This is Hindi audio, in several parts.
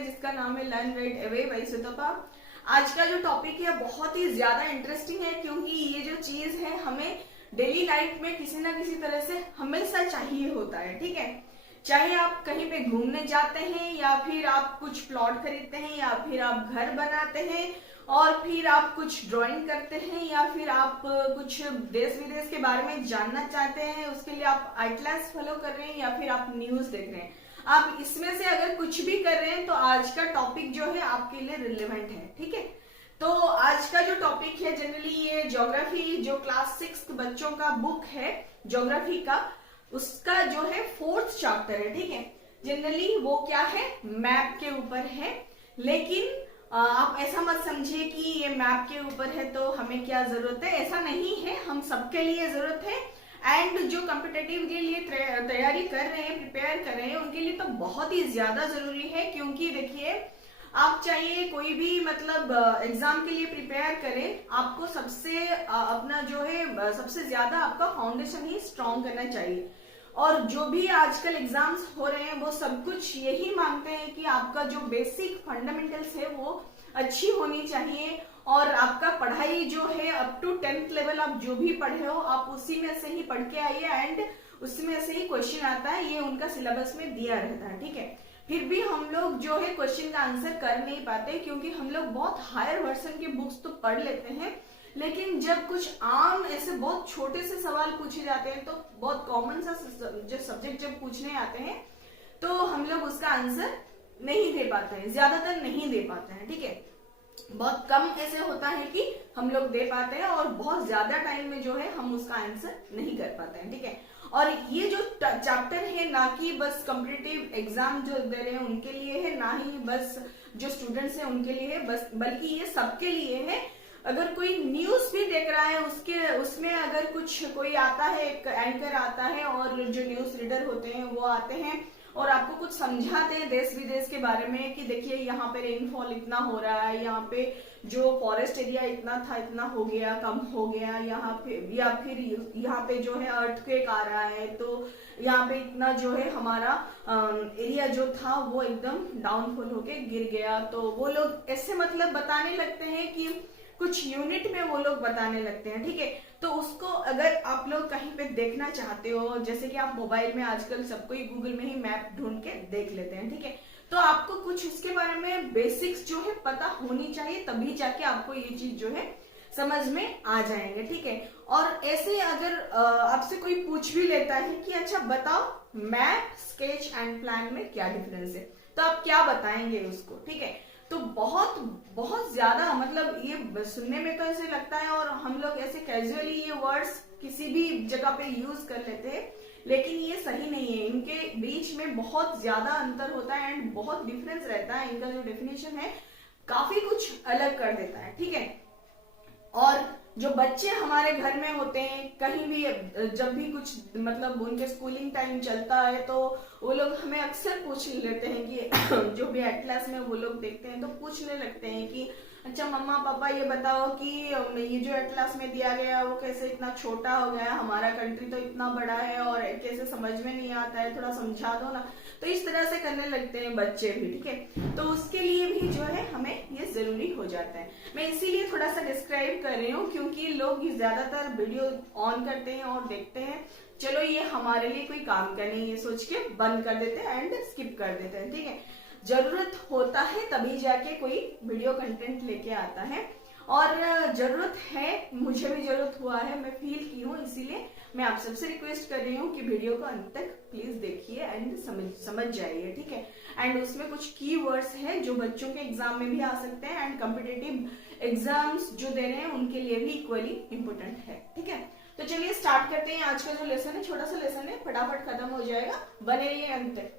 है जिसका नाम है लर्न राइट अवे बाय सुतपा। आज का जो टॉपिक है बहुत ही ज्यादा इंटरेस्टिंग है, क्योंकि ये जो चीज है हमें डेली लाइफ में किसी ना किसी तरह से हमेशा चाहिए होता है। ठीक है, चाहे आप कहीं पे घूमने जाते हैं, या फिर आप कुछ प्लॉट खरीदते हैं, या फिर आप घर बनाते हैं, और फिर आप कुछ ड्राइंग करते हैं, या फिर आप कुछ देश विदेश के बारे में जानना चाहते हैं, उसके लिए आप आइटलास फॉलो कर रहे हैं, या फिर आप न्यूज देख रहे हैं। आप इसमें से अगर कुछ भी कर रहे हैं तो आज का टॉपिक जो है आपके लिए रिलेवेंट है। ठीक है, तो आज का जो टॉपिक है जनरली ये ज्योग्राफी, जो क्लास 6 बच्चों का बुक है ज्योग्राफी का, उसका जो है 4th चैप्टर है। ठीक है, जनरली वो क्या है, मैप के ऊपर है। लेकिन आप ऐसा मत समझिए कि ये मैप के ऊपर है तो हमें क्या जरूरत है, ऐसा नहीं है, हम सबके लिए जरूरत है। एंड जो कॉम्पिटिटिव के लिए तैयारी कर रहे हैं, प्रिपेयर कर रहे हैं, उनके लिए तो बहुत ही ज्यादा जरूरी है। क्योंकि देखिए, आप चाहिए कोई भी मतलब एग्जाम के लिए प्रिपेयर करें, आपको सबसे अपना जो है सबसे ज्यादा आपका फाउंडेशन ही स्ट्रॉन्ग करना चाहिए। और जो भी आजकल एग्जाम्स हो रहे हैं वो सब कुछ यही मांगते हैं कि आपका जो बेसिक फंडामेंटल्स है वो अच्छी होनी चाहिए, और आपका पढ़ाई जो है अप टू 10th लेवल आप जो भी पढ़े हो आप उसी में से ही पढ़ के आइए, एंड उसमें से ही क्वेश्चन आता है, ये उनका सिलेबस में दिया रहता है। ठीक है, फिर भी हम लोग जो है क्वेश्चन का आंसर कर नहीं पाते, क्योंकि हम लोग बहुत हायर वर्जन के बुक्स तो पढ़ लेते हैं, लेकिन जब कुछ आम ऐसे बहुत छोटे से सवाल पूछे जाते हैं, तो बहुत कॉमन सा जो सब्जेक्ट जब पूछने आते हैं तो हम लोग उसका आंसर नहीं दे पाते हैं, ज्यादातर नहीं दे पाते हैं। ठीक है, बहुत कम ऐसे होता है कि हम लोग दे पाते हैं, और बहुत ज्यादा टाइम में जो है हम उसका आंसर नहीं कर पाते हैं। ठीक है, और ये जो चैप्टर है ना कि बस कॉम्पिटिटिव एग्जाम जो दे रहे हैं उनके लिए है, ना ही बस जो स्टूडेंट्स हैं उनके लिए है, बस बल्कि ये सबके लिए है। अगर कोई न्यूज भी देख रहा है, उसमें अगर कुछ कोई आता है, एक एंकर आता है, और जो न्यूज रीडर होते हैं वो आते हैं और आपको कुछ समझाते हैं देश विदेश के बारे में कि देखिए यहाँ पे रेनफॉल इतना हो रहा है, यहाँ पे जो फॉरेस्ट एरिया इतना था इतना हो गया, कम हो गया यहाँ पे, या फिर यहाँ पे जो है अर्थक्वेक आ रहा है, तो यहाँ पे इतना जो है हमारा एरिया जो था वो एकदम डाउनफॉल होके गिर गया। तो वो लोग ऐसे मतलब बताने लगते हैं कि कुछ यूनिट में वो लोग बताने लगते हैं। ठीक है, तो उसको अगर आप लोग कहीं पे देखना चाहते हो, जैसे कि आप मोबाइल में आजकल सबको ही गूगल में ही मैप ढूंढ के देख लेते हैं। ठीक है, तो आपको कुछ उसके बारे में बेसिक्स जो है पता होनी चाहिए, तभी जाके आपको ये चीज जो है समझ में आ जाएंगे। ठीक है, और ऐसे अगर आपसे कोई पूछ भी लेता है कि अच्छा बताओ मैप, स्केच एंड प्लान में क्या डिफरेंस है, तो आप क्या बताएंगे उसको। ठीक है, तो बहुत बहुत ज्यादा मतलब ये सुनने में तो ऐसे लगता है, और हम लोग ऐसे कैजुअली ये वर्ड्स किसी भी जगह पे यूज कर लेते हैं, लेकिन ये सही नहीं है। इनके बीच में बहुत ज्यादा अंतर होता है एंड बहुत डिफरेंस रहता है। इनका जो डेफिनेशन है काफी कुछ अलग कर देता है। ठीक है, और जो बच्चे हमारे घर में होते हैं, कहीं भी जब भी कुछ मतलब उनके स्कूलिंग टाइम चलता है, तो वो लोग हमें अक्सर पूछ लेते हैं कि जो भी एटलस में वो लोग देखते हैं तो पूछने लगते हैं कि अच्छा मम्मा पापा ये बताओ कि ये जो एटलस में दिया गया वो कैसे इतना छोटा हो गया, हमारा कंट्री तो इतना बड़ा है और कैसे समझ में नहीं आता है, थोड़ा समझा दो ना। तो इस तरह से करने लगते हैं बच्चे भी। ठीक है, तो उसके लिए भी जो है हमें ये जरूरी हो जाता है। मैं इसीलिए थोड़ा सा डिस्क्राइब कर रही हूँ, क्योंकि लोग ज्यादातर वीडियो ऑन करते हैं और देखते हैं, चलो ये हमारे लिए कोई काम का नहीं, ये सोच के बंद कर देते हैं एंड स्किप कर देते हैं। ठीक है, जरूरत होता है तभी जाके कोई वीडियो कंटेंट लेके आता है, और जरूरत है, मुझे भी जरूरत हुआ है, मैं फील की हूँ, इसीलिए मैं आप सबसे रिक्वेस्ट कर रही हूँ कि वीडियो को अंत तक प्लीज देखिए एंड समझ जाइए। ठीक है, एंड उसमें कुछ की वर्ड्स है जो बच्चों के एग्जाम में भी आ सकते हैं, एंड कॉम्पिटिटिव एग्जाम्स जो दे रहे हैं उनके लिए भी इक्वली इम्पोर्टेंट है। ठीक है, तो चलिए स्टार्ट करते हैं। आज का जो लेसन है छोटा सा लेसन है, फटाफट खत्म हो जाएगा, बने रहिए अंत तक।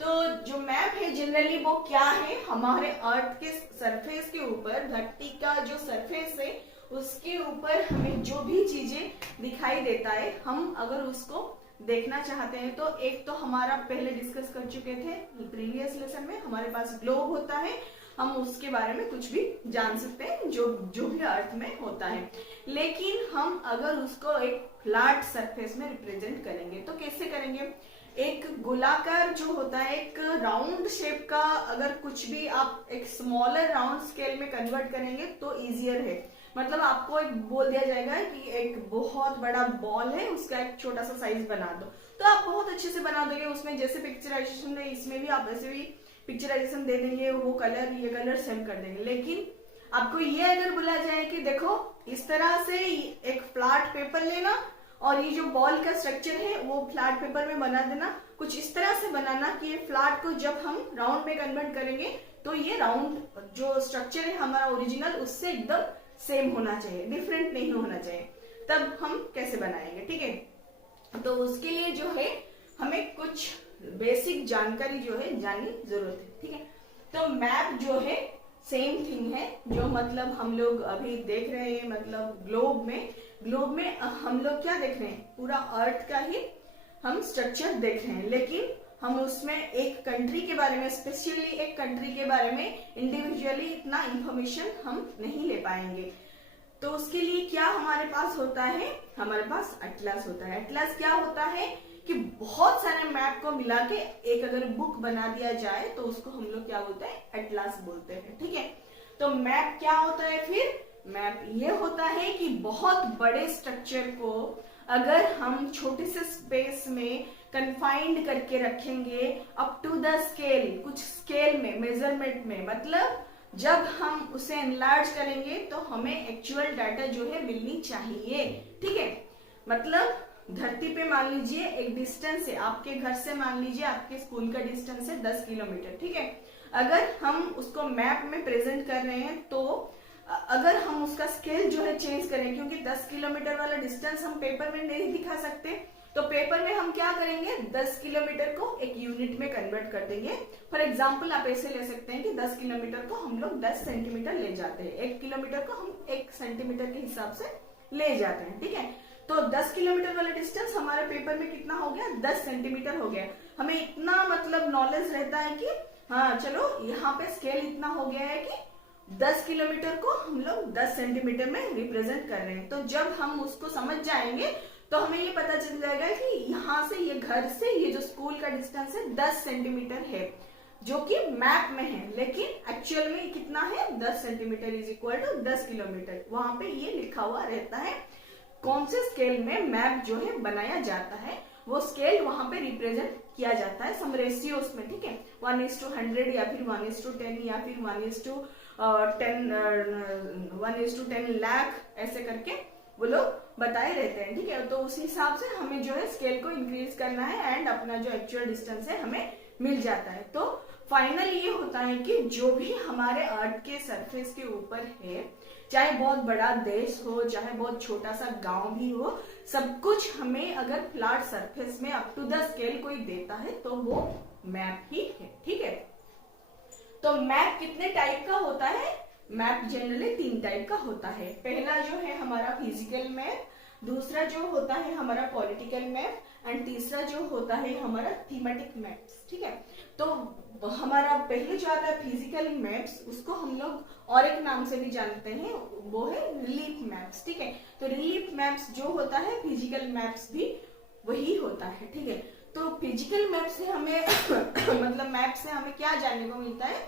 तो जो मैप है जनरली वो क्या है, हमारे अर्थ के सरफेस के ऊपर, धरती का जो सरफेस है उसके ऊपर हमें जो भी चीजें दिखाई देता है, हम अगर उसको देखना चाहते हैं तो एक तो हमारा पहले डिस्कस कर चुके थे प्रीवियस लेसन में, हमारे पास ग्लोब होता है, हम उसके बारे में कुछ भी जान सकते हैं जो भी अर्थ में होता है। लेकिन हम अगर उसको एक फ्लैट सरफेस में रिप्रेजेंट करेंगे तो कैसे करेंगे, एक गोलाकार जो होता है, एक राउंड शेप का अगर कुछ भी आप एक स्मॉलर राउंड स्केल में कन्वर्ट करेंगे तो इजियर है। मतलब आपको एक बोल दिया जाएगा कि एक बहुत बड़ा बॉल है, उसका एक छोटा सा साइज बना दो, तो आप बहुत अच्छे से बना दोगे। उसमें जैसे पिक्चराइजेशन है, इसमें भी आप वैसे भी पिक्चराइजेशन दे देंगे, वो कलर ये कलर सेम कर देंगे। लेकिन आपको ये अगर बोला जाए कि देखो इस तरह से एक फ्लैट पेपर लेना और ये जो बॉल का स्ट्रक्चर है वो फ्लैट पेपर में बना देना, कुछ इस तरह से बनाना कि ये फ्लैट को जब हम राउंड में कन्वर्ट करेंगे तो ये राउंड जो स्ट्रक्चर है हमारा ओरिजिनल उससे एकदम सेम होना चाहिए, डिफरेंट नहीं होना चाहिए। तब हम कैसे बनाएंगे, ठीक है। तो उसके लिए जो है हमें कुछ बेसिक जानकारी जो है जाननी जरूरत है, ठीक है। तो मैप जो है सेम थिंग है, जो मतलब हम लोग अभी देख रहे हैं, मतलब ग्लोब में हम लोग क्या देख रहे हैं, पूरा अर्थ का ही हम स्ट्रक्चर देख रहे हैं। लेकिन हम उसमें एक कंट्री के बारे में, स्पेशली एक कंट्री के बारे में इंडिविजुअली इतना इंफॉर्मेशन हम नहीं ले पाएंगे। तो उसके लिए क्या हमारे पास होता है, हमारे पास एटलस होता है। एटलस क्या होता है कि बहुत सारे मैप को मिला के एक अगर बुक बना दिया जाए तो उसको हम लोग क्या बोलते हैं, एटलस बोलते हैं, ठीक है। तो मैप क्या होता है फिर, मैप ये होता है कि बहुत बड़े स्ट्रक्चर को अगर हम छोटे से स्पेस में कन्फाइंड करके रखेंगे अप टू द स्केल, कुछ स्केल में, मेजरमेंट में, मतलब जब हम उसे एनलार्ज करेंगे तो हमें एक्चुअल डाटा जो है मिलनी चाहिए, ठीक है। मतलब धरती पे मान लीजिए एक डिस्टेंस है, आपके घर से मान लीजिए आपके स्कूल का डिस्टेंस है 10 किलोमीटर, ठीक है। अगर हम उसको मैप में प्रेजेंट कर रहे हैं तो अगर हम उसका स्केल जो है चेंज करें, क्योंकि 10 किलोमीटर वाला डिस्टेंस हम पेपर में नहीं दिखा सकते, तो पेपर में हम क्या करेंगे, 10 किलोमीटर को एक यूनिट में कन्वर्ट कर देंगे। फॉर एग्जाम्पल आप ऐसे ले सकते हैं कि 10 किलोमीटर को हम लोग 10 सेंटीमीटर ले जाते हैं, 1 किलोमीटर को हम 1 सेंटीमीटर के हिसाब से ले जाते हैं, ठीक है। तो 10 किलोमीटर वाला डिस्टेंस हमारे पेपर में कितना हो गया, 10 सेंटीमीटर हो गया। हमें इतना मतलब नॉलेज रहता है कि हाँ चलो यहाँ पे स्केल इतना हो गया है कि 10 किलोमीटर को हम लोग 10 सेंटीमीटर में रिप्रेजेंट कर रहे हैं। तो जब हम उसको समझ जाएंगे तो हमें ये पता चल जाएगा कि यहाँ से ये घर से ये जो स्कूल का डिस्टेंस है 10 सेंटीमीटर है, जो कि मैप में है, लेकिन एक्चुअल में कितना है, 10 centimetre is equal to 10 kilometre. वहां पे ये लिखा हुआ रहता है कौन से स्केल में मैप जो है बनाया जाता है, वो स्केल वहां पे रिप्रेजेंट किया जाता है सम रेशियोस में, ठीक है। 1:100 या फिर 1:10 या फिर 1:10 लाख ऐसे करके वो लोग बताए रहते हैं, ठीक है। तो उस हिसाब से हमें जो है स्केल को इंक्रीज करना है एंड अपना जो एक्चुअल डिस्टेंस है हमें मिल जाता है। तो फाइनल ये होता है कि जो भी हमारे अर्थ के सरफेस के ऊपर है, चाहे बहुत बड़ा देश हो, चाहे बहुत छोटा सा गांव भी हो, सब कुछ हमें अगर फ्लैट सरफेस में अप टू द स्केल कोई देता है तो वो मैप ही है, ठीक है। तो मैप कितने टाइप का होता है, मैप जनरली 3 टाइप का होता है। पहला जो है हमारा फिजिकल मैप, दूसरा जो होता है हमारा पॉलिटिकल मैप एंड तीसरा जो होता है हमारा थीमेटिक मैप्स, ठीक है। तो हमारा पहले जो आता है फिजिकल मैप्स, उसको हम लोग और एक नाम से भी जानते हैं, वो है रिलीफ मैप्स, ठीक है। तो रिलीफ मैप्स जो होता है फिजिकल मैप्स भी वही होता है, ठीक है। तो फिजिकल मैप से हमें मतलब मैप से हमें क्या जानने को मिलता है,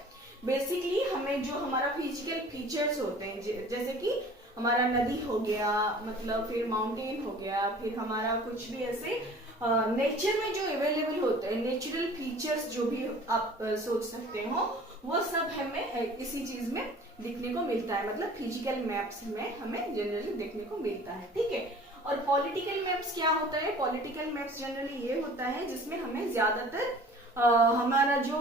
बेसिकली हमें जो हमारा फिजिकल फीचर्स होते हैं, जैसे कि हमारा नदी हो गया, मतलब फिर माउंटेन हो गया, फिर हमारा कुछ भी ऐसे नेचर में जो अवेलेबल होते हैं नेचुरल फीचर्स जो भी आप सोच सकते हो, वो सब हमें इसी चीज में दिखने को मिलता है, मतलब फिजिकल मैप्स में हमें जनरली देखने को मिलता है, ठीक है। और पॉलिटिकल मैप्स क्या होता है, पॉलिटिकल मैप्स जनरली ये होता है जिसमें हमें ज्यादातर हमारा जो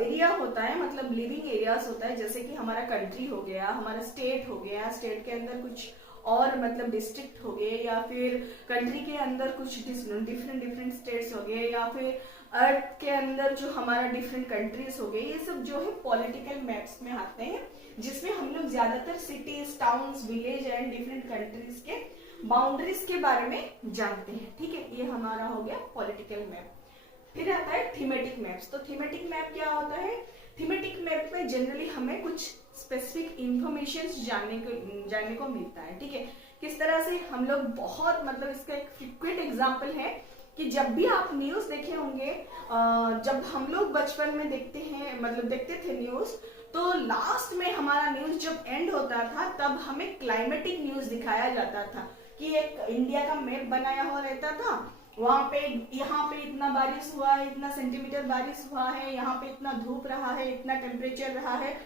एरिया होता है, मतलब लिविंग एरियाज होता है, जैसे कि हमारा कंट्री हो गया, हमारा स्टेट हो गया, स्टेट के अंदर कुछ और मतलब डिस्ट्रिक्ट हो गए, या फिर कंट्री के अंदर कुछ डिफरेंट स्टेट्स हो गए, या फिर अर्थ के अंदर जो हमारा डिफरेंट कंट्रीज हो गए, ये सब जो है पॉलिटिकल मैप्स में आते हैं, जिसमें हम लोग ज्यादातर cities, towns, village and different countries के बाउंड्रीज के बारे में जानते हैं, ठीक है। ये हमारा हो गया पॉलिटिकल मैप। फिर आता है थीमेटिक मैप्स। तो थीमेटिक मैप क्या होता है, थीमेटिक मैप में जनरली हमें कुछ स्पेसिफिक इंफॉर्मेशन जानने को मिलता है, ठीक है। किस तरह से हम लोग बहुत मतलब इसका एक फ्रिक्वेंट एग्जांपल है कि जब भी आप न्यूज देखे होंगे, जब हम लोग बचपन में देखते हैं, मतलब देखते थे न्यूज, तो लास्ट में हमारा न्यूज जब एंड होता था तब हमें क्लाइमेटिक न्यूज दिखाया जाता था कि एक इंडिया का मैप बनाया हुआ रहता था, वहां पे यहाँ पे इतना बारिश हुआ है, इतना सेंटीमीटर बारिश हुआ है, यहाँ पे इतना धूप रहा है, इतना टेम्परेचर रहा है।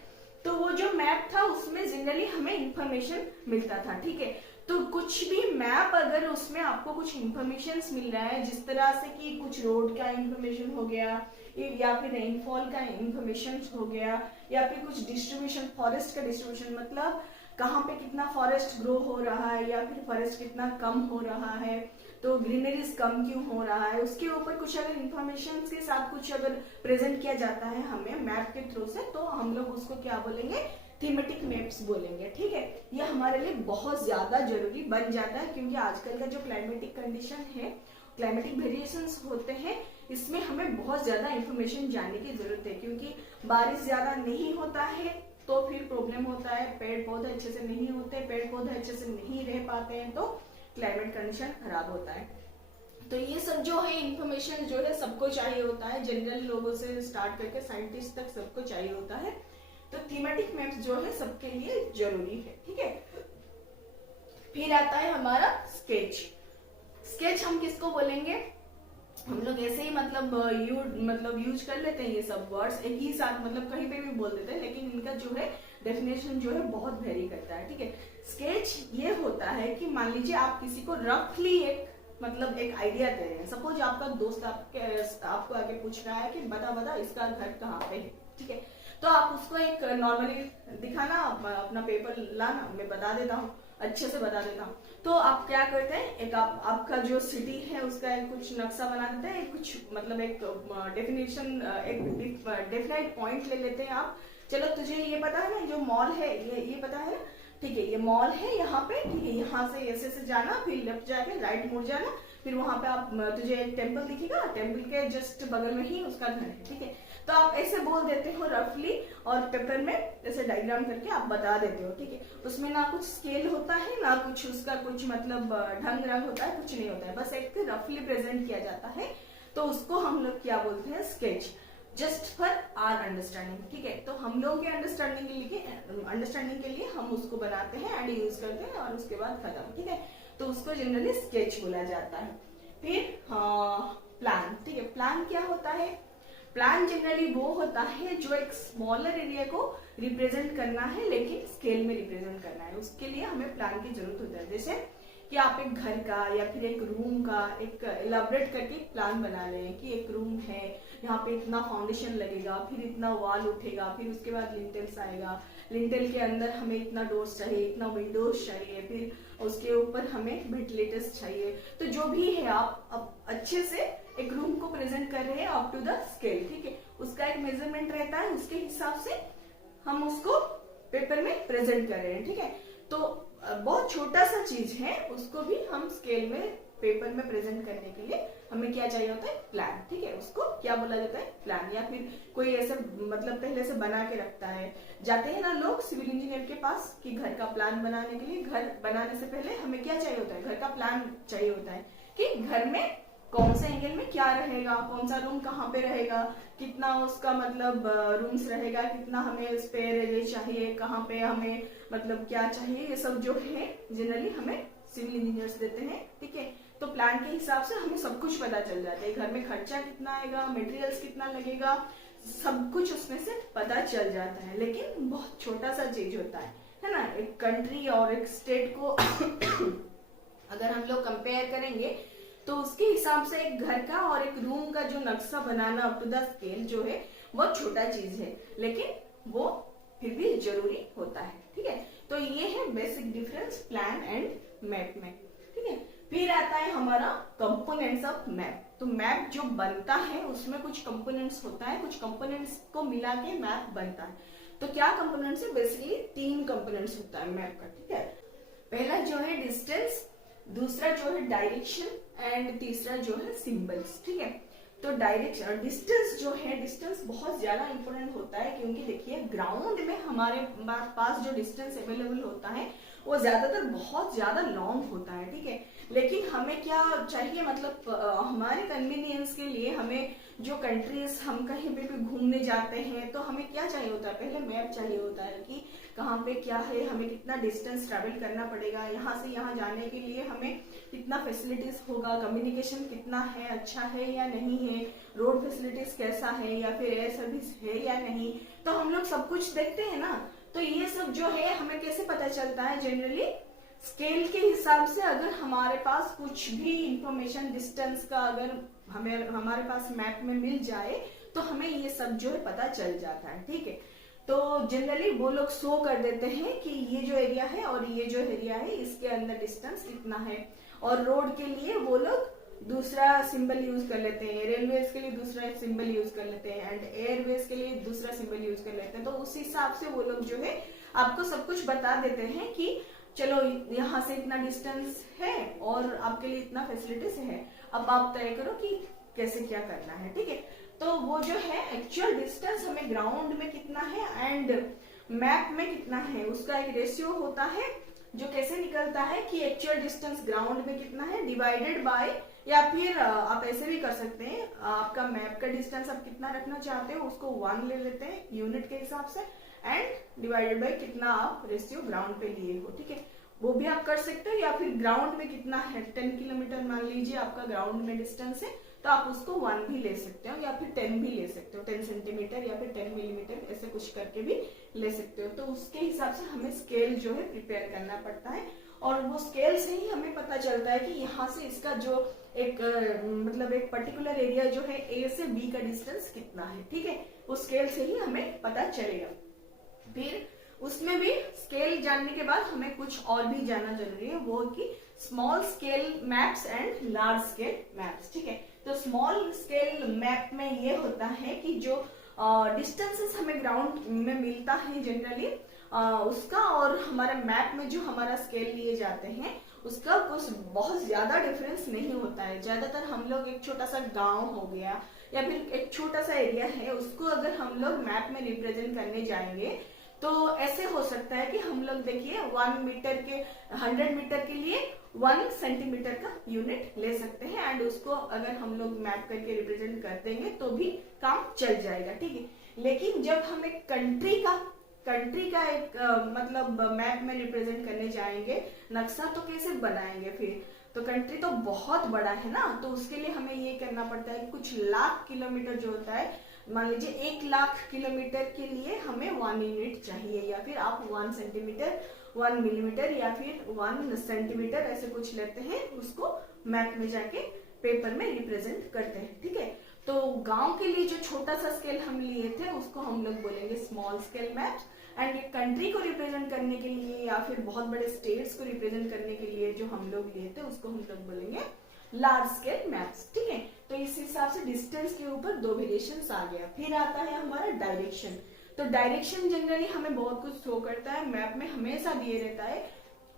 तो वो जो मैप था उसमें जनरली हमें इंफॉर्मेशन मिलता था, ठीक है। तो कुछ भी मैप अगर उसमें आपको कुछ इंफॉर्मेशन मिल रहा है, जिस तरह से कि कुछ रोड का इंफॉर्मेशन हो गया, या फिर रेनफॉल का इंफॉर्मेशन हो गया, या फिर कुछ डिस्ट्रीब्यूशन, फॉरेस्ट का डिस्ट्रीब्यूशन, मतलब कहाँ पे कितना फॉरेस्ट ग्रो हो रहा है या फिर फॉरेस्ट कितना कम हो रहा है, तो ग्रीनरीज कम क्यों हो रहा है, उसके ऊपर कुछ अगर इंफॉर्मेशन के साथ कुछ अगर प्रेजेंट किया जाता है हमें मैप के थ्रू से, तो हम लोग उसको क्या बोलेंगे, थीमेटिक मैप्स बोलेंगे, ठीक है। ये हमारे लिए बहुत ज्यादा जरूरी बन जाता है, क्योंकि आजकल का जो क्लाइमेटिक कंडीशन है, क्लाइमेटिक वेरिएशंस होते हैं, इसमें हमें बहुत ज्यादा इंफॉर्मेशन जानने की जरूरत है, क्योंकि बारिश ज्यादा नहीं होता है तो फिर प्रॉब्लम होता है, पेड़ पौधे अच्छे से नहीं होते, पेड़ पौधे अच्छे से नहीं रह पाते हैं, तो क्लाइमेट कंडीशन खराब होता है। तो ये सब जो है इंफॉर्मेशन जो है सबको चाहिए होता है, जनरल लोगों से स्टार्ट करके साइंटिस्ट तक सबको चाहिए होता है। तो थीमेटिक मैप्स जो है सबके लिए जरूरी है, ठीक है। फिर आता है हमारा स्केच। स्केच हम किसको बोलेंगे, हम लोग ऐसे ही मतलब यूज कर लेते हैं ये सब वर्ड्स एक ही साथ, मतलब कहीं पे भी बोल देते हैं, लेकिन इनका जो है डेफिनेशन जो है बहुत वेरी करता है, ठीक है। स्केच ये होता है कि मान लीजिए आप किसी को रफली एक एक आइडिया दे रहे हैं। सपोज आपका दोस्त आपको आके पूछ रहा है कि बता इसका घर कहाँ पे है, ठीक है। तो आप उसको एक नॉर्मली दिखाना, अपना पेपर लाना, मैं बता देता हूँ, अच्छे से बता देता हूँ। तो आप क्या करते हैं, एक आपका जो सिटी है उसका एक कुछ नक्शा बना देते हैं, कुछ एक डेफिनेशन, एक डेफिनेट पॉइंट ले लेते हैं आप। चलो तुझे ये पता है ना, जो मॉल है ये पता है ना, ठीक है, ये मॉल है यहाँ पे, ठीक है, यहाँ से ऐसे जाना, फिर लेफ्ट जाके राइट मुड़ जाना, फिर वहां पे आप तुझे एक टेम्पल दिखेगा, टेम्पल के जस्ट बगल में ही उसका घर है, ठीक है। तो आप ऐसे बोल देते हो रफली, और पेपर में ऐसे डायग्राम करके आप बता देते हो, ठीक है। उसमें ना कुछ स्केल होता है, ना कुछ उसका कुछ ढंग रंग होता है, कुछ नहीं होता है, बस एक रफली प्रेजेंट किया जाता है। तो उसको हम लोग क्या बोलते हैं, sketch, just for our understanding, ठीक है। तो हम लोगों के अंडरस्टैंडिंग के लिए हम उसको बनाते हैं एंड यूज करते हैं, और उसके बाद खत्म, ठीक है। तो उसको जनरली स्केच बोला जाता है। फिर प्लान, ठीक है। प्लान क्या होता है, प्लान जनरली वो होता है जो एक स्मॉलर एरिया को रिप्रेजेंट करना है, लेकिन स्केल में रिप्रेजेंट करना है, उसके लिए हमें प्लान की जरूरत होती है। जैसे कि आप एक घर का या फिर एक रूम का एक इलाबरेट करके प्लान बना लें कि एक रूम है, यहाँ पे इतना फाउंडेशन लगेगा, फिर इतना वॉल उठेगा, फिर उसके बाद लिंटल्स आएगा, लिंटल के अंदर हमें इतना डोर्स चाहिए, इतना विंडोज चाहिए, फिर उसके ऊपर हमें वेंटिलेटर्स चाहिए। तो जो भी है आप अच्छे से एक रूम को प्रेजेंट कर रहे हैं अप टू द स्केल, ठीक है। उसका एक मेजरमेंट रहता है, उसके हिसाब से हम उसको पेपर में प्रेजेंट कर रहे हैं, ठीक है। तो बहुत छोटा सा चीज है, उसको भी हम स्केल में पेपर में प्रेजेंट करने के लिए हमें क्या चाहिए होता है, प्लान, ठीक है। उसको क्या बोला जाता है, प्लान। या फिर कोई ऐसे पहले से बना के रखता है, जाते हैं ना लोग सिविल इंजीनियर के पास कि घर का प्लान बनाने के लिए, घर बनाने से पहले हमें क्या चाहिए होता है, घर का प्लान चाहिए होता है कि घर में कौन से एंगल में क्या रहेगा, कौन सा रूम कहाँ पे रहेगा, कितना उसका रूम्स रहेगा, कितना हमें स्पेयर एरिया चाहिए, कहाँ पे हमें क्या चाहिए, ये सब जो है जनरली हमें सिविल इंजीनियर्स देते हैं, ठीक है। तो प्लान के हिसाब से हमें सब कुछ पता चल जाता है, घर में खर्चा कितना आएगा, मटेरियल्स कितना लगेगा, सब कुछ उसमें से पता चल जाता है। लेकिन बहुत छोटा सा चीज होता है ना। एक कंट्री और एक स्टेट को अगर हम लोग कंपेयर करेंगे तो उसके हिसाब से एक घर का और एक रूम का जो नक्शा बनाना अप टू द स्केल जो है वो छोटा चीज है, लेकिन वो फिर भी जरूरी होता है, ठीक है। तो ये है basic difference plan and map में, ठीक है। फिर आता है हमारा कंपोनेंट्स ऑफ मैप। तो मैप जो बनता है उसमें कुछ कंपोनेंट्स होता है, कुछ कंपोनेंट्स को मिला के मैप बनता है। तो क्या कंपोनेंट्स है, बेसिकली 3 कंपोनेंट्स होता है मैप का, ठीक है। पहला जो है डिस्टेंस, दूसरा जो है डायरेक्शन, एंड तीसरा जो है सिंबल्स, ठीक है। तो डायरेक्शन, डिस्टेंस जो है, डिस्टेंस बहुत ज्यादा इंपॉर्टेंट होता है, क्योंकि देखिए ग्राउंड में हमारे पास जो डिस्टेंस अवेलेबल होता है वो ज्यादातर बहुत ज्यादा लॉन्ग होता है, ठीक है। लेकिन हमें क्या चाहिए, मतलब हमारे कन्वीनियंस के लिए हमें जो कंट्रीज हम कहीं पे भी घूमने जाते हैं तो हमें क्या चाहिए होता है, पहले मैप चाहिए होता है कि कहाँ पे क्या है, हमें कितना डिस्टेंस ट्रैवल करना पड़ेगा, यहाँ से यहाँ जाने के लिए हमें कितना फैसिलिटीज होगा, कम्युनिकेशन कितना है, अच्छा है या नहीं है, रोड फैसिलिटीज कैसा है, या फिर एयर सर्विस है या नहीं, तो हम लोग सब कुछ देखते हैं ना। तो ये सब जो है हमें कैसे पता चलता है, जनरली स्केल के हिसाब से। अगर हमारे पास कुछ भी इंफॉर्मेशन डिस्टेंस का अगर हमें हमारे पास मैप में मिल जाए तो हमें ये सब जो है पता चल जाता है, ठीक है। तो जनरली वो लोग शो कर देते हैं कि ये जो एरिया है और ये जो एरिया है इसके अंदर डिस्टेंस कितना है, और रोड के लिए वो लोग दूसरा सिंबल यूज कर लेते हैं, रेलवेज के लिए दूसरा सिंबल यूज कर लेते हैं, एंड एयरवेज के लिए दूसरा सिंबल यूज कर लेते हैं। तो उस हिसाब से वो लोग जो है आपको सब कुछ बता देते हैं कि चलो यहाँ से इतना डिस्टेंस है और आपके लिए इतना फैसिलिटीज है, अब आप तय करो कि कैसे क्या करना है, ठीक है। तो वो जो है एक्चुअल डिस्टेंस हमें ग्राउंड में कितना है एंड मैप में कितना है, उसका एक रेशियो होता है जो कैसे निकलता है कि एक्चुअल डिस्टेंस ग्राउंड में कितना है डिवाइडेड बाय, या फिर आप ऐसे भी कर सकते हैं, आपका मैप का डिस्टेंस आप कितना रखना चाहते हो उसको 1 ले लेते हैं यूनिट के हिसाब से, एंड डिवाइडेड बाय कितना आप रेशियो ग्राउंड पे लिए हो, ठीक है। वो भी आप कर सकते हो, या फिर ग्राउंड में कितना है 10 किलोमीटर मान लीजिए आपका ग्राउंड में डिस्टेंस है, तो आप उसको 1 भी ले सकते हो, या फिर 10 भी ले सकते हो, 10 सेंटीमीटर या फिर 10 मिलीमीटर ऐसे कुछ करके भी ले सकते हो। तो उसके हिसाब से हमें स्केल जो है प्रिपेयर करना पड़ता है, और वो स्केल से ही हमें पता चलता है कि यहाँ से इसका जो एक मतलब एक पर्टिकुलर एरिया जो है ए से बी का डिस्टेंस कितना है, ठीक है। वो स्केल से ही हमें पता चलेगा। फिर उसमें भी स्केल जानने के बाद हमें कुछ और भी जानना जरूरी है, वो कि small scale maps and large scale maps, ठीक है। तो स्मॉल स्केल मैप में ये होता है कि जो डिस्टेंसेस हमें ग्राउंड में मिलता है जनरली उसका और हमारे मैप में जो हमारा स्केल लिए जाते हैं उसका कुछ बहुत ज्यादा डिफरेंस नहीं होता है। ज्यादातर हम लोग एक छोटा सा गांव हो गया या फिर एक छोटा सा एरिया है, उसको अगर हम लोग मैप में रिप्रेजेंट करने जाएंगे तो ऐसे हो सकता है कि हम लोग देखिए 1 मीटर के 100 मीटर के लिए 1 सेंटीमीटर का यूनिट ले सकते हैं, एंड उसको अगर हम लोग मैप करके रिप्रेजेंट कर देंगे तो भी काम चल जाएगा, ठीक है। लेकिन जब हम एक कंट्री का एक मतलब मैप में रिप्रेजेंट करने जाएंगे, नक्शा तो कैसे बनाएंगे फिर, तो कंट्री तो बहुत बड़ा है ना, तो उसके लिए हमें ये करना पड़ता है कि कुछ लाख किलोमीटर जो होता है, मान लीजिए 1 लाख किलोमीटर के लिए हमें 1 यूनिट चाहिए, या फिर आप 1 सेंटीमीटर 1 मिलीमीटर या फिर 1 सेंटीमीटर ऐसे कुछ लेते हैं, उसको मैप में जाके पेपर में रिप्रेजेंट करते हैं, ठीक है। तो गांव के लिए जो छोटा सा स्केल हम लिए थे उसको हम लोग बोलेंगे स्मॉल स्केल मैप्स, एंड एक कंट्री को रिप्रेजेंट करने के लिए या फिर बहुत बड़े स्टेट्स को रिप्रेजेंट करने के लिए जो हम लोग लिए थे उसको हम लोग बोलेंगे लार्ज स्केल मैप्स, ठीक है। तो इस हिसाब से डिस्टेंस के ऊपर 2 वेरिएशंस आ गया। फिर आता है हमारा डायरेक्शन। तो डायरेक्शन जनरली हमें बहुत कुछ शो करता है, मैप में हमेशा दिए रहता है।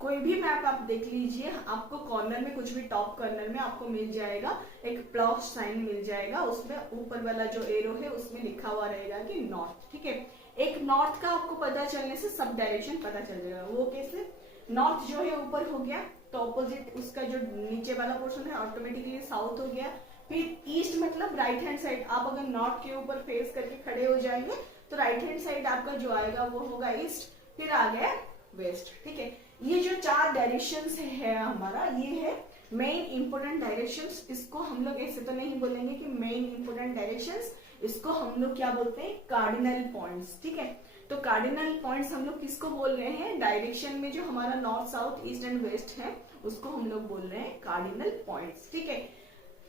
कोई भी मैप आप देख लीजिए, आपको कॉर्नर में कुछ भी टॉप कॉर्नर में आपको मिल जाएगा एक प्लस साइन मिल जाएगा, उसमें ऊपर वाला जो एरो है उसमें लिखा हुआ रहेगा कि नॉर्थ, ठीक है। एक नॉर्थ का आपको पता चलने से सब डायरेक्शन पता चल जाएगा। वो कैसे, नॉर्थ जो है ऊपर हो गया तो ऑपोजिट उसका जो नीचे वाला पोर्शन है ऑटोमेटिकली साउथ हो गया। फिर ईस्ट मतलब राइट हैंड साइड, आप अगर नॉर्थ के ऊपर फेस करके खड़े हो जाएंगे तो राइट हैंड साइड आपका जो आएगा वो होगा ईस्ट। फिर आ गया वेस्ट, ठीक है। ये जो 4 डायरेक्शंस है हमारा, ये है मेन इंपोर्टेंट डायरेक्शंस। इसको हम लोग ऐसे तो नहीं बोलेंगे कि मेन इंपोर्टेंट डायरेक्शंस, इसको हम लोग क्या बोलते हैं, कार्डिनल पॉइंट्स, ठीक है। तो कार्डिनल पॉइंट्स हम लोग किसको बोल रहे हैं, डायरेक्शन में जो हमारा north south east and west है उसको हम लोग बोल रहे हैं कार्डिनल पॉइंट्स, ठीक है।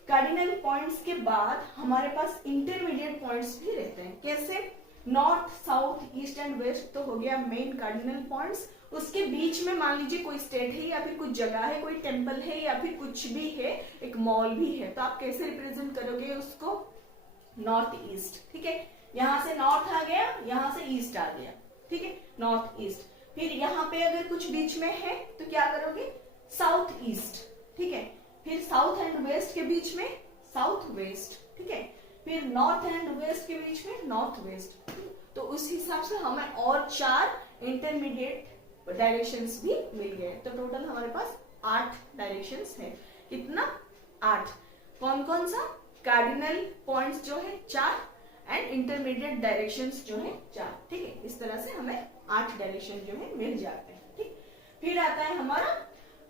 कार्डिनल पॉइंट्स के बाद हमारे पास इंटरमीडिएट पॉइंट्स भी रहते हैं। कैसे, north south east and west तो हो गया मेन कार्डिनल पॉइंट्स, उसके बीच में मान लीजिए कोई स्टेट है या फिर कुछ जगह है, कोई टेम्पल है या फिर कुछ भी है, एक मॉल भी है, तो आप कैसे रिप्रेजेंट करोगे उसको, नॉर्थ ईस्ट, ठीक है। यहाँ से नॉर्थ आ गया, यहाँ से ईस्ट आ गया, ठीक है, नॉर्थ ईस्ट। फिर यहाँ पे अगर कुछ बीच में है तो क्या करोगे, साउथ ईस्ट, ठीक है। फिर साउथ एंड वेस्ट के बीच में साउथ वेस्ट, ठीक है। फिर नॉर्थ एंड वेस्ट के बीच में नॉर्थ वेस्ट। तो उस हिसाब से हमें और 4 इंटरमीडिएट डायरेक्शंस भी मिल गए। तो टोटल हमारे पास 8 डायरेक्शंस है। कितना? 8। कौन कौन सा? कार्डिनल पॉइंट्स जो है 4 एंड इंटरमीडिएट डायरेक्शंस जो है 4। ठीक है, इस तरह से हमें 8 डायरेक्शन जो है मिल जाते हैं। ठीक, फिर आता है हमारा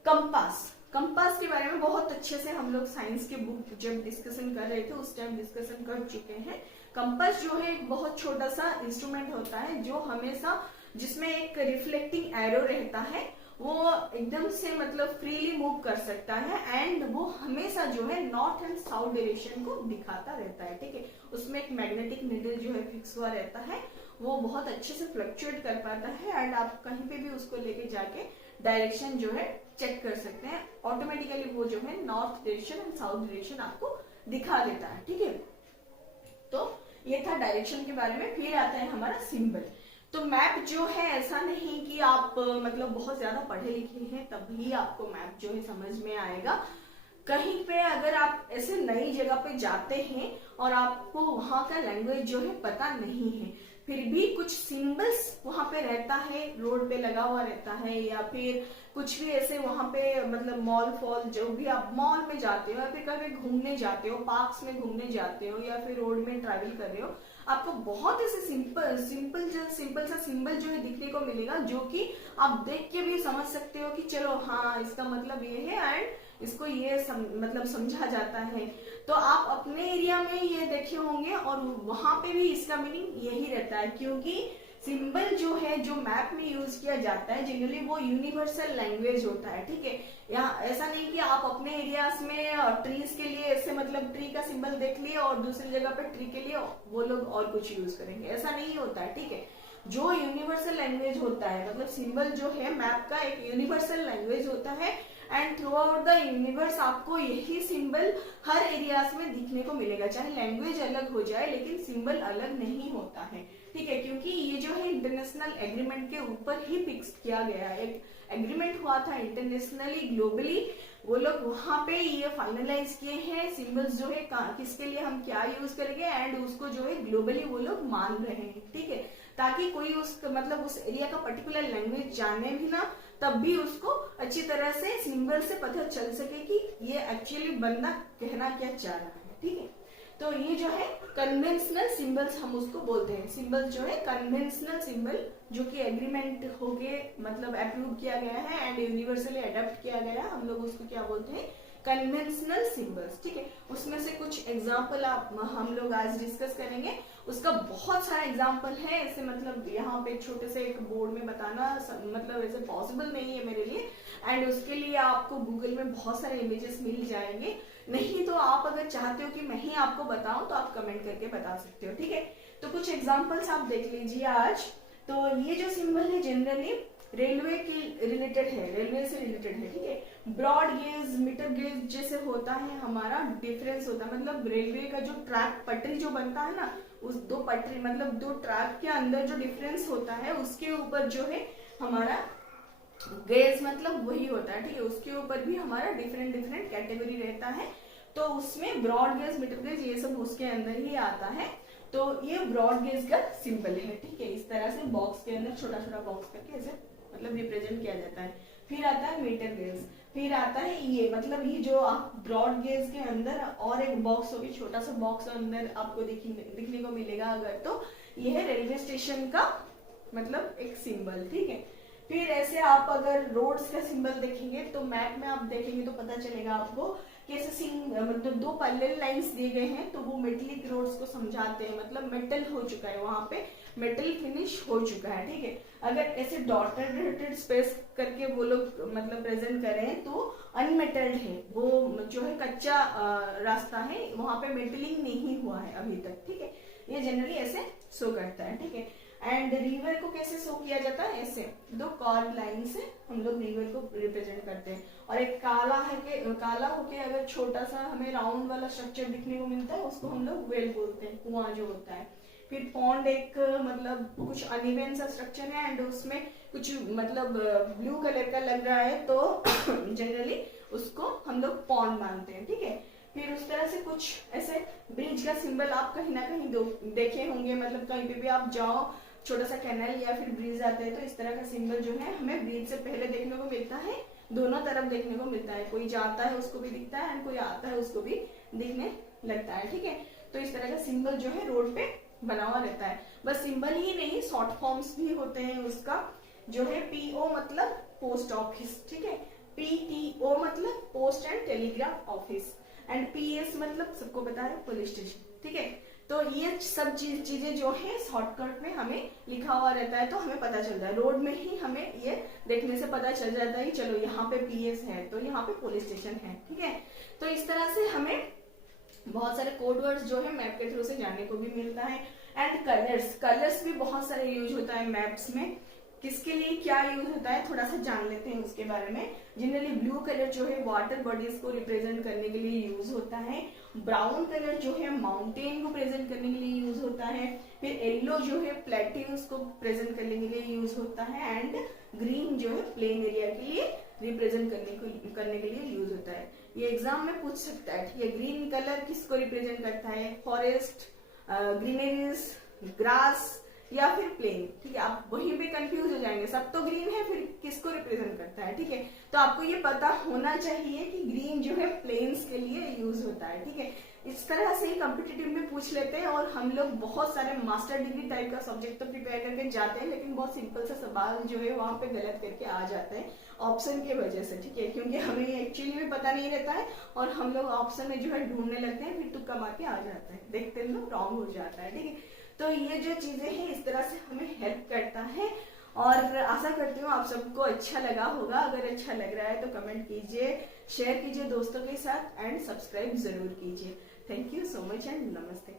कंपास। कंपास के बारे में बहुत अच्छे से हम लोग साइंस के बुक जब डिस्कशन कर रहे थे उस टाइम डिस्कशन कर चुके हैं। कंपास जो है एक बहुत छोटा सा इंस्ट्रूमेंट होता है जो हमेशा, जिसमें एक रिफ्लेक्टिंग एरो रहता है, वो एकदम से मतलब फ्रीली मूव कर सकता है एंड वो हमेशा जो है नॉर्थ एंड साउथ डायरेक्शन को दिखाता रहता है। ठीक है, उसमें एक मैग्नेटिक नीडल जो है फिक्स हुआ रहता है, वो बहुत अच्छे से फ्लक्चुएट कर पाता है एंड आप कहीं पे भी उसको लेके जाके डायरेक्शन जो है चेक कर सकते हैं। ऑटोमेटिकली वो जो है north direction and south direction आपको दिखा देता है। ठीक है, तो ये था डायरेक्शन के बारे में। फिर आता है हमारा सिंबल। तो मैप जो है ऐसा नहीं कि आप मतलब बहुत ज्यादा पढ़े लिखे हैं तभी आपको मैप जो है समझ में आएगा। कहीं पे अगर आप ऐसे नई जगह पे जाते हैं और आपको वहां का लैंग्वेज जो है पता नहीं है, फिर भी कुछ सिंबल्स वहां पे रहता है, रोड पे लगा हुआ रहता है, या फिर कुछ भी ऐसे वहां पे मतलब मॉल फॉल, जो भी आप मॉल में जाते हो या फिर कभी घूमने जाते हो, पार्क्स में घूमने जाते हो या फिर रोड में ट्रैवल कर रहे हो, आपको बहुत ऐसे सिंपल सा सिंबल जो है दिखने को मिलेगा, जो कि आप देख के भी समझ सकते हो कि चलो हाँ इसका मतलब ये है एंड इसको ये मतलब समझा जाता है। तो आप अपने एरिया में ये देखे होंगे और वहां पे भी इसका मीनिंग यही रहता है, क्योंकि सिंबल जो है जो मैप में यूज किया जाता है जनरली वो यूनिवर्सल लैंग्वेज होता है। ठीक है, यहाँ ऐसा नहीं कि आप अपने एरियाज में ट्रीज के लिए ऐसे मतलब ट्री का सिंबल देख लिए और दूसरी जगह पे ट्री के लिए वो लोग और कुछ यूज करेंगे, ऐसा नहीं होता है। ठीक है, जो यूनिवर्सल लैंग्वेज होता है मतलब सिंबल जो है मैप का एक यूनिवर्सल लैंग्वेज होता है and through out the universe आपको यही सिंबल हर एरियाज में दिखने को मिलेगा, चाहे लैंग्वेज अलग हो जाए लेकिन सिंबल अलग नहीं होता है। ठीक है, क्योंकि ये जो है इंटरनेशनल एग्रीमेंट के ऊपर ही फिक्स किया गया है। एक एग्रीमेंट हुआ था इंटरनेशनली ग्लोबली, वो लोग वहां पे ये फाइनलाइज किए हैं सिंबल्स जो है किसके लिए हम क्या यूज करेंगे एंड उसको जो है ग्लोबली वो लोग मान रहे हैं। ठीक है, ताकि कोई उस मतलब उस एरिया का पर्टिकुलर लैंग्वेज जाने भी ना, तब भी उसको अच्छी तरह से सिंबल से पता चल सके कि ये एक्चुअली बंदा कहना क्या चाह रहा है। ठीक है, तो ये जो है कन्वेंशनल सिंबल्स हम उसको बोलते हैं। सिंबल जो है कन्वेंशनल सिंबल जो कि एग्रीमेंट होके मतलब अप्रूव किया गया है एंड यूनिवर्सली अडॉप्ट किया गया है, हम लोग उसको क्या बोलते हैं? Conventional symbols. ठीक है, उसमें से कुछ एग्जाम्पल हम लोग आज डिस्कस करेंगे। उसका बहुत सारा एग्जाम्पल है, ऐसे मतलब यहाँ पे छोटे से एक बोर्ड में बताना मतलब ऐसे पॉसिबल नहीं है मेरे लिए एंड उसके लिए आपको गूगल में बहुत सारे इमेजेस मिल जाएंगे। नहीं तो आप अगर चाहते हो कि मैं ही आपको बताऊं तो आप कमेंट करके बता सकते हो। ठीक है, तो कुछ एग्जाम्पल्स आप देख लीजिए आज। तो ये जो सिंबल है जनरली रेलवे के रिलेटेड है, रेलवे से रिलेटेड है। ठीक है, ब्रॉड गेज मीटर गेज जैसे होता है हमारा डिफरेंस होता है, मतलब रेलवे का जो ट्रैक पटरी जो बनता है ना, उस दो पटरी मतलब दो ट्रैक के अंदर जो डिफरेंस होता है उसके ऊपर जो है हमारा गेज मतलब वही होता है। ठीक है, उसके ऊपर भी हमारा डिफरेंट डिफरेंट कैटेगरी रहता है। तो उसमें ब्रॉड गेज मीटर गेज ये सब उसके अंदर ही आता है। तो ये ब्रॉड गेज का सिंबल है। ठीक है, इस तरह से बॉक्स के अंदर छोटा छोटा बॉक्स करके ऐसे मतलब रिप्रेजेंट किया जाता है। फिर आता है मीटर गेज, फिर आता है ये मतलब ये जो आप ब्रॉड गेज के अंदर और एक बॉक्स होगी, छोटा सा बॉक्स अंदर आपको दिखने को मिलेगा अगर, तो ये है रेलवे स्टेशन का मतलब एक सिंबल। ठीक है, फिर ऐसे आप अगर रोड्स का सिंबल देखेंगे तो मैप में आप देखेंगे तो पता चलेगा आपको कि ऐसे मतलब दो पैरेलल लाइंस दिए गए हैं तो वो मेटलिक रोड्स को समझाते हैं, मतलब मेटल हो चुका है वहां पे, मेटल फिनिश हो चुका है। ठीक है, अगर ऐसे डॉटेड स्पेस करके वो लोग मतलब प्रेजेंट करें तो अनमेटल्ड है, वो जो है कच्चा रास्ता है, वहां पे मेटलिंग नहीं हुआ है अभी तक। ठीक है, ये जनरली ऐसे शो करता है। ठीक है, एंड रिवर को कैसे शो किया जाता है? ऐसे दो कर्व लाइन से हम लोग रिवर को रिप्रेजेंट करते हैं। और एक काला है कि काला होके अगर छोटा सा हमें राउंड वाला स्ट्रक्चर दिखने को मिलता है उसको हम लोग वेल बोलते हैं, कुआं जो होता है। फिर पॉन्ड एक मतलब कुछ अनइवन सा स्ट्रक्चर है एंड उसमें कुछ मतलब ब्लू कलर का लग रहा है तो जनरली उसको हम लोग पॉन्ड मानते हैं। ठीक है, फिर उस तरह से कुछ ऐसे ब्रिज का सिंबल आप कहीं ना कहीं देखे होंगे, मतलब कहीं पे भी आप जाओ छोटा सा कैनल या फिर ब्रिज आता है तो इस तरह का सिंबल जो है हमें ब्रिज से पहले देखने को मिलता है, दोनों तरफ देखने को मिलता है। कोई जाता है उसको भी दिखता है एंड कोई आता है उसको भी दिखने लगता है, ठीक है। तो इस तरह का सिंबल जो है रोड पे बना हुआ रहता है। बस सिंबल ही नहीं, शॉर्ट फॉर्म्स भी होते हैं उसका, जो है पीओ मतलब पोस्ट ऑफिस, ठीक है। पीटीओ मतलब post and telegraph office and PS मतलब सबको पता है पुलिस स्टेशन, ठीक है। तो ये सब चीजें जो है शॉर्टकट में हमें लिखा हुआ रहता है तो हमें पता चलता है। रोड में ही हमें ये देखने से पता चल जाता है चलो यहाँ पे पीएस है तो यहाँ पे पुलिस स्टेशन है, ठीक है। तो इस तरह से हमें बहुत सारे कोड वर्ड्स जो है मैप के थ्रू से जानने को भी मिलता है। एंड कलर्स भी बहुत सारे यूज होता है मैप्स में। किसके लिए क्या यूज होता है थोड़ा सा जान लेते हैं उसके बारे में। जनरली ब्लू कलर जो है वाटर बॉडीज को रिप्रेजेंट करने के लिए यूज होता है। ब्राउन कलर जो है माउंटेन को प्रेजेंट करने के लिए यूज होता है। फिर येलो जो है प्लेट्यूज को प्रेजेंट करने के लिए यूज होता है। एंड ग्रीन जो है प्लेन एरिया के लिए रिप्रेजेंट करने के लिए यूज होता है। ये एग्जाम में पूछ सकता है, ठीक है। ग्रीन कलर किसको रिप्रेजेंट करता है, फॉरेस्ट, ग्रीनरीज, ग्रास या फिर प्लेन, ठीक है। आप वहीं पे कंफ्यूज हो जाएंगे, सब तो ग्रीन है फिर किसको रिप्रेजेंट करता है, ठीक है। तो आपको ये पता होना चाहिए कि ग्रीन जो है प्लेन्स के लिए यूज होता है, ठीक है। इस तरह से ही कॉम्पिटिटिव में पूछ लेते हैं और हम लोग बहुत सारे मास्टर डिग्री टाइप का सब्जेक्ट तो प्रिपेयर करके जाते हैं लेकिन बहुत सिंपल सा सवाल जो है वहां पे गलत करके आ जाते हैं ऑप्शन की वजह से, ठीक है। क्योंकि हमें एक्चुअली में पता नहीं रहता है और हम लोग ऑप्शन में जो है ढूंढने लगते हैं, फिर तुक्का मार के आ जाते हैं, देखते हैं तो रॉन्ग हो जाता है, ठीक है। तो ये जो चीजें हैं इस तरह से हमें हेल्प करता है और आशा करती हूँ आप सबको अच्छा लगा होगा। अगर अच्छा लग रहा है तो कमेंट कीजिए, शेयर कीजिए दोस्तों के साथ एंड सब्सक्राइब जरूर कीजिए। Thank you so much and नमस्ते।